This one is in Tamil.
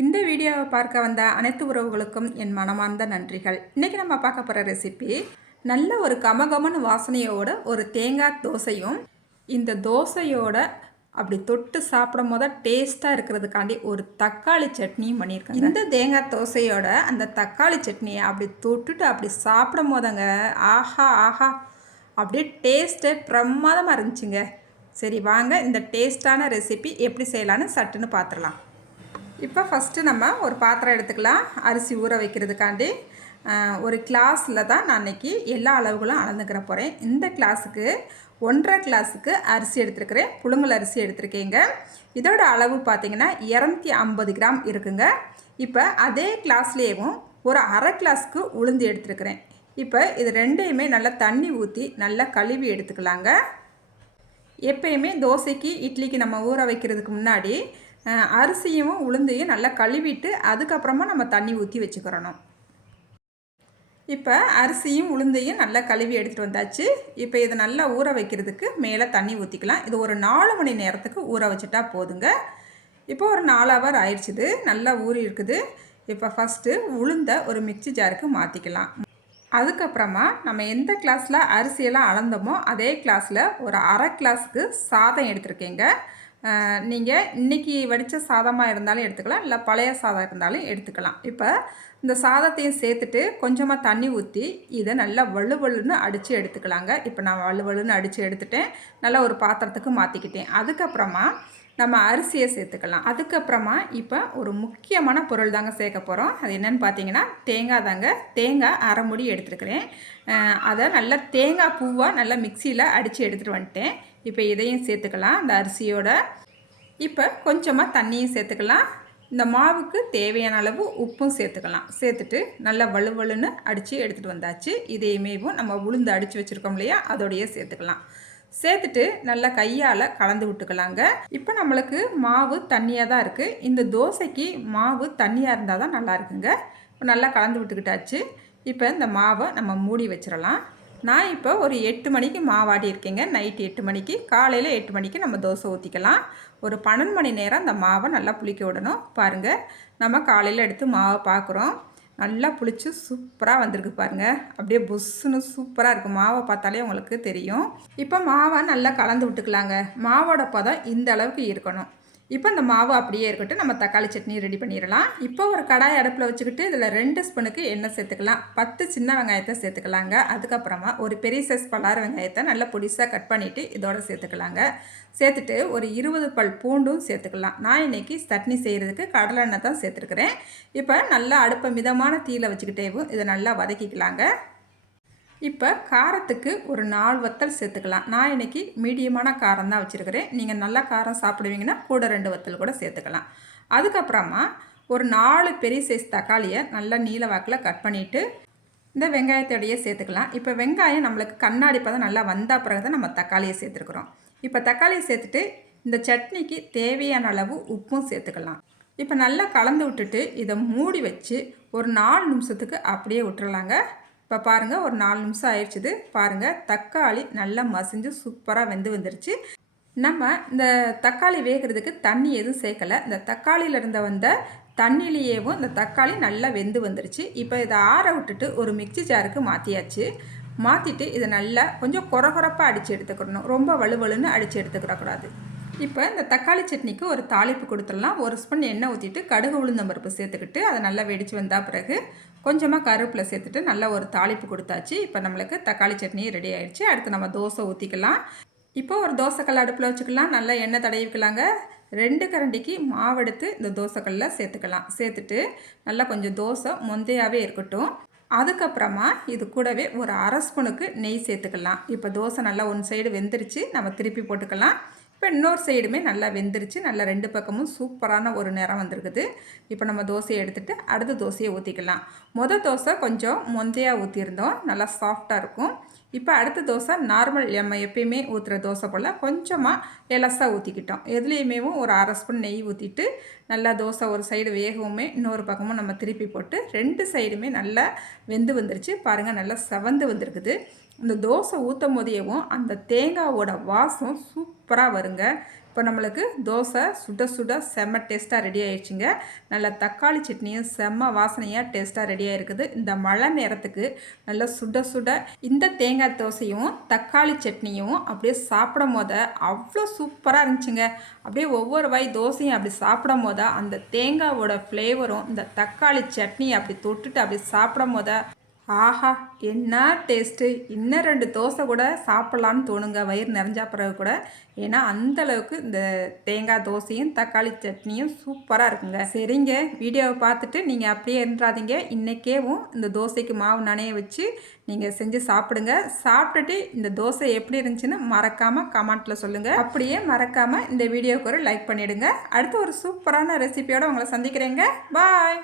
இந்த வீடியோவை பார்க்க வந்த அனைத்து உறவுகளுக்கும் என் மனமார்ந்த நன்றிகள். இன்றைக்கி நம்ம பார்க்க போகிற ரெசிபி நல்ல ஒரு கமகமன்னு வாசனையோட ஒரு தேங்காய் தோசையும் இந்த தோசையோட அப்படி தொட்டு சாப்பிடும் போது டேஸ்ட்டாக இருக்கிறதுக்காண்டி ஒரு தக்காளி சட்னியும் பண்ணியிருக்கேன் இந்த தேங்காய் தோசையோட அந்த தக்காளி சட்னியை அப்படி தொட்டுட்டு அப்படி சாப்பிடும் போதங்க ஆஹா ஆஹா அப்படியே டேஸ்ட்டே பிரமாதமாக இருந்துச்சுங்க. சரி வாங்க இந்த டேஸ்ட்டான ரெசிபி எப்படி செய்யலான்னு சட்டுன்னு பார்த்துடலாம். இப்போ ஃபஸ்ட்டு நம்ம ஒரு பாத்திரம் எடுத்துக்கலாம். அரிசி ஊற வைக்கிறதுக்காண்டி. ஒரு கிளாஸில் தான் நான் இன்றைக்கி எல்லா அளவுகளும் அளந்துக்கிற போகிறேன் இந்த கிளாஸுக்கு ஒன்றரை கிளாஸுக்கு அரிசி எடுத்துருக்கிறேன். புழுங்கல் அரிசி எடுத்திருக்கேங்க. இதோட அளவு பார்த்தீங்கன்னா இரநூத்தி ஐம்பது கிராம் இருக்குங்க. இப்போ அதே கிளாஸ்லேயும் ஒரு அரை கிளாஸ்க்கு உளுந்து எடுத்துருக்கிறேன். இப்போ இது ரெண்டையுமே நல்லா தண்ணி ஊற்றி நல்லா கழுவி எடுத்துக்கலாங்க. எப்பயுமே தோசைக்கு இட்லிக்கு நம்ம ஊற வைக்கிறதுக்கு முன்னாடி அரிசியும் உளுந்தையும் நல்லா கழுவிட்டு அதுக்கப்புறமா நம்ம தண்ணி ஊற்றி வச்சுக்கிறணும். இப்போ அரிசியும் உளுந்தையும் நல்லா கழுவி எடுத்துகிட்டு வந்தாச்சு. இப்போ இதை நல்லா ஊற வைக்கிறதுக்கு மேலே தண்ணி ஊற்றிக்கலாம் இது ஒரு நாலு மணி நேரத்துக்கு ஊற வச்சுட்டா போதுங்க. இப்போ ஒரு நாலு ஹவர் ஆயிடுச்சுது. நல்லா ஊறி இருக்குது. இப்போ ஃபஸ்ட்டு உளுந்த ஒரு மிக்ஸி ஜாருக்கு மாற்றிக்கலாம் அதுக்கப்புறமா நம்ம எந்த கிளாஸில் அரிசியெல்லாம் அளந்தோமோ அதே கிளாஸில் ஒரு அரை கிளாஸுக்கு சாதம் எடுத்திருக்கேங்க. நீங்கள் இன்றைக்கி வடித்த சாதமாக இருந்தாலும் எடுத்துக்கலாம் இல்லை பழைய சாதம் இருந்தாலும் எடுத்துக்கலாம். இப்போ இந்த சாதத்தையும் சேர்த்துட்டு கொஞ்சமாக தண்ணி ஊற்றி இதை நல்லா வலுவலுன்னு அடித்து எடுத்துக்கலாங்க. இப்போ நான் வலுவலுன்னு அடித்து எடுத்துட்டேன். நல்லா ஒரு பாத்திரத்துக்கு மாற்றிக்கிட்டேன் அதுக்கப்புறமா நம்ம அரிசியை சேர்த்துக்கலாம். அதுக்கப்புறமா இப்போ ஒரு முக்கியமான பொருள் தாங்க சேர்க்க போகிறோம் அது என்னன்னு பார்த்தீங்கன்னா தேங்காய் தாங்க. தேங்காய் அரை முடி எடுத்துருக்கிறேன் அதை நல்லா தேங்காய் பூவாக நல்லா மிக்சியில் அடித்து எடுத்துகிட்டு வந்துட்டேன். இப்போ இதையும் சேர்த்துக்கலாம் அந்த அரிசியோட. இப்போ கொஞ்சமாக தண்ணியும் சேர்த்துக்கலாம். இந்த மாவுக்கு தேவையான அளவு உப்பும் சேர்த்துக்கலாம். சேர்த்துட்டு நல்லா வலுவலுன்னு அடித்து எடுத்துகிட்டு வந்தாச்சு. இதையுமேவும் நம்ம உளுந்து அடித்து வச்சுருக்கோம் இல்லையா? அதோடையே சேர்த்துக்கலாம். சேர்த்துட்டு நல்லா கையால் கலந்து விட்டுக்கலாங்க. இப்போ நம்மளுக்கு மாவு தண்ணியாக தான் இருக்குது இந்த தோசைக்கு மாவு தண்ணியாக இருந்தால் தான் நல்லா இருக்குங்க. இப்போ நல்லா கலந்து விட்டுக்கிட்டாச்சு. இப்போ இந்த மாவை நம்ம மூடி வச்சிடலாம். நான் இப்போ ஒரு எட்டு மணிக்கு மாவாட்டி இருக்கேங்க நைட்டு எட்டு மணிக்கு காலையில் எட்டு மணிக்கு நம்ம தோசை ஊற்றிக்கலாம் ஒரு பன்னெண்டு மணி நேரம் அந்த மாவை நல்லா புளிக்க விடணும். பாருங்கள் நம்ம காலையில் எடுத்து மாவை பார்க்குறோம். நல்லா புளிச்சு சூப்பராக வந்திருக்கு பாருங்கள் அப்படியே புஸ்ஸுன்னு சூப்பராக இருக்குது மாவை பார்த்தாலே உங்களுக்கு தெரியும். இப்போ மாவை நல்லா கலந்து விட்டுக்கலாங்க. மாவோட பதம் இந்த அளவுக்கு இருக்கணும். இப்போ இந்த மாவு அப்படியே இருக்கட்டும். நம்ம தக்காளி சட்னி ரெடி பண்ணிடலாம். இப்போ ஒரு கடாய் அடுப்பில் வச்சுக்கிட்டு இதில் ரெண்டு ஸ்பூனுக்கு எண்ணெய் சேர்த்துக்கலாம். பத்து சின்ன வெங்காயத்தை சேர்த்துக்கலாங்க. அதுக்கப்புறமா ஒரு பெரிய சைஸ் பல்லாறு வெங்காயத்தை நல்லா பொடிசாக கட் பண்ணிவிட்டு இதோட சேர்த்துக்கலாங்க. சேர்த்துட்டு ஒரு இருபது பல் பூண்டும் சேர்த்துக்கலாம். நான் இன்னைக்கு சட்னி செய்கிறதுக்கு கடலை எண்ணெய் தான் சேர்த்துருக்குறேன். இப்போ நல்லா அடுப்பை மிதமான தீயில் வச்சுக்கிட்டேவும் இதை நல்லா வதக்கிக்கலாங்க. இப்போ காரத்துக்கு ஒரு நாலு வத்தல் சேர்த்துக்கலாம். நான் இன்னைக்கு மீடியமான காரம் தான் வச்சுருக்கிறேன். நீங்கள் நல்லா காரம் சாப்பிடுவீங்கன்னா கூட ரெண்டு வத்தல் கூட சேர்த்துக்கலாம். அதுக்கப்புறமா ஒரு நாலு பெரிய சைஸ் தக்காளியை நல்லா நீல வாக்கில் கட் பண்ணிவிட்டு இந்த வெங்காயத்தோடையே சேர்த்துக்கலாம். இப்போ வெங்காயம் நம்மளுக்கு கண்ணாடி பதம் நல்லா வந்த பிறகு தான் நம்ம தக்காளியை சேர்த்துருக்குறோம். இப்போ தக்காளியை சேர்த்துட்டு இந்த சட்னிக்கு தேவையான அளவு உப்பும் சேர்த்துக்கலாம். இப்போ நல்லா கலந்து விட்டுட்டு இதை மூடி வச்சு ஒரு நாலு நிமிஷத்துக்கு அப்படியே விட்டுறலாங்க. இப்போ பாருங்கள் ஒரு நாலு நிமிஷம் ஆயிடுச்சுது. பாருங்கள் தக்காளி நல்லா மசிஞ்சு சூப்பராக வெந்து வந்துருச்சு. நம்ம இந்த தக்காளி வேகிறதுக்கு தண்ணி எதுவும் சேர்க்கலை. இந்த தக்காளியிலிருந்து வந்த தண்ணியிலேயேவும் இந்த தக்காளி நல்லா வெந்து வந்துருச்சு. இப்போ இதை ஆற விட்டுட்டு ஒரு மிக்ஸி ஜாருக்கு மாற்றியாச்சு மாற்றிட்டு இதை நல்லா கொஞ்சம் குறகுறப்பாக அடித்து எடுத்துக்கணும். ரொம்ப வலுவலுன்னு அடித்து எடுத்துக்கிடக்கூடாது. இப்போ இந்த தக்காளி சட்னிக்கு ஒரு தாளிப்பு கொடுத்துடலாம். ஒரு ஸ்பூன் எண்ணெய் ஊற்றிட்டு கடுகு உளுந்தம் பருப்பு சேர்த்துக்கிட்டு அதை நல்லா வெடித்து வந்தால் பிறகு கொஞ்சமாக கருவேப்பிலை சேர்த்துட்டு நல்லா ஒரு தாளிப்பு கொடுத்தாச்சு. இப்போ நம்மளுக்கு தக்காளி சட்னி ரெடி ஆயிடுச்சு. அடுத்து நம்ம தோசை ஊற்றிக்கலாம் இப்போ ஒரு தோசைக்கல் அடுப்பில் வச்சுக்கலாம். நல்லா எண்ணெய் தடவிக்கலாங்க. ரெண்டு கரண்டிக்கு மாவெடுத்து இந்த தோசைக்கல்லில் சேர்த்துக்கலாம். சேர்த்துட்டு நல்லா கொஞ்சம் தோசை மொந்தையாகவே இருக்கட்டும். அதுக்கப்புறமா இது கூடவே ஒரு அரை ஸ்பூனுக்கு நெய் சேர்த்துக்கலாம். இப்போ தோசை நல்லா ஒன் சைடு வெந்துருச்சு. நம்ம திருப்பி போட்டுக்கலாம். இப்போ இன்னொரு சைடுமே நல்லா வெந்துருச்சு. நல்லா ரெண்டு பக்கமும் சூப்பரான ஒரு நிறம் வந்திருக்குது. இப்போ நம்ம தோசையை எடுத்துகிட்டு அடுத்த தோசையை ஊற்றிக்கலாம் மொதல் தோசை கொஞ்சம் மொந்தையாக ஊற்றியிருந்தோம் நல்லா சாஃப்டாக இருக்கும். இப்போ அடுத்த தோசை நார்மல் நம்ம எப்பயுமே ஊற்றுற தோசை போல் கொஞ்சமாக எலசாக ஊற்றிக்கிட்டோம் எதுலேயுமே ஒரு அரை ஸ்பூன் நெய் ஊற்றிட்டு நல்லா தோசை ஒரு சைடு வேகவுமே இன்னொரு பக்கமும் நம்ம திருப்பி போட்டு ரெண்டு சைடுமே நல்லா வெந்து வந்துருச்சு. பாருங்கள் நல்லா செவந்து வந்திருக்குது. இந்த தோசை ஊற்றும் போதேவும் அந்த தேங்காவோட வாசம் சூப்பராக வருங்க. இப்போ நம்மளுக்கு தோசை சுட சுட செம்ம டேஸ்ட்டாக ரெடி ஆயிடுச்சுங்க. நல்ல தக்காளி சட்னியும் செம்ம வாசனையாக டேஸ்ட்டாக ரெடி இருக்குது இந்த மழை நேரத்துக்கு நல்லா சுட சுட இந்த தேங்காய் தோசையும் தக்காளி சட்னியும் அப்படியே சாப்பிடும் போத அவ்வளோ சூப்பராக இருந்துச்சுங்க. அப்படியே ஒவ்வொரு வாய் தோசையும் அப்படி சாப்பிடும் போத அந்த தேங்காவோட ஃப்ளேவரும் இந்த தக்காளி சட்னி அப்படி தொட்டுட்டு அப்படி சாப்பிடும் போத ஆஹா என்ன டேஸ்ட்டு இன்னும் ரெண்டு தோசை கூட சாப்பிட்லான்னு தோணுங்க. வயிறு நிறைஞ்சா பிறகு கூட. ஏன்னா அந்த அளவுக்கு இந்த தேங்காய் தோசையும் தக்காளி சட்னியும் சூப்பராக இருக்குங்க. சரிங்க வீடியோவை பார்த்துட்டு நீங்கள் அப்படியே இருந்துடாதீங்க இன்றைக்கேவும் இந்த தோசைக்கு மாவு நனைய வச்சு நீங்கள் செஞ்சு சாப்பிடுங்க. சாப்பிட்டுட்டு இந்த தோசை எப்படி இருந்துச்சுன்னு மறக்காமல் கமெண்ட்டில் சொல்லுங்கள் அப்படியே மறக்காமல் இந்த வீடியோவுக்கு ஒரு லைக் பண்ணிவிடுங்க அடுத்து ஒரு சூப்பரான ரெசிபியோடு உங்களை சந்திக்கிறேங்க. பாய்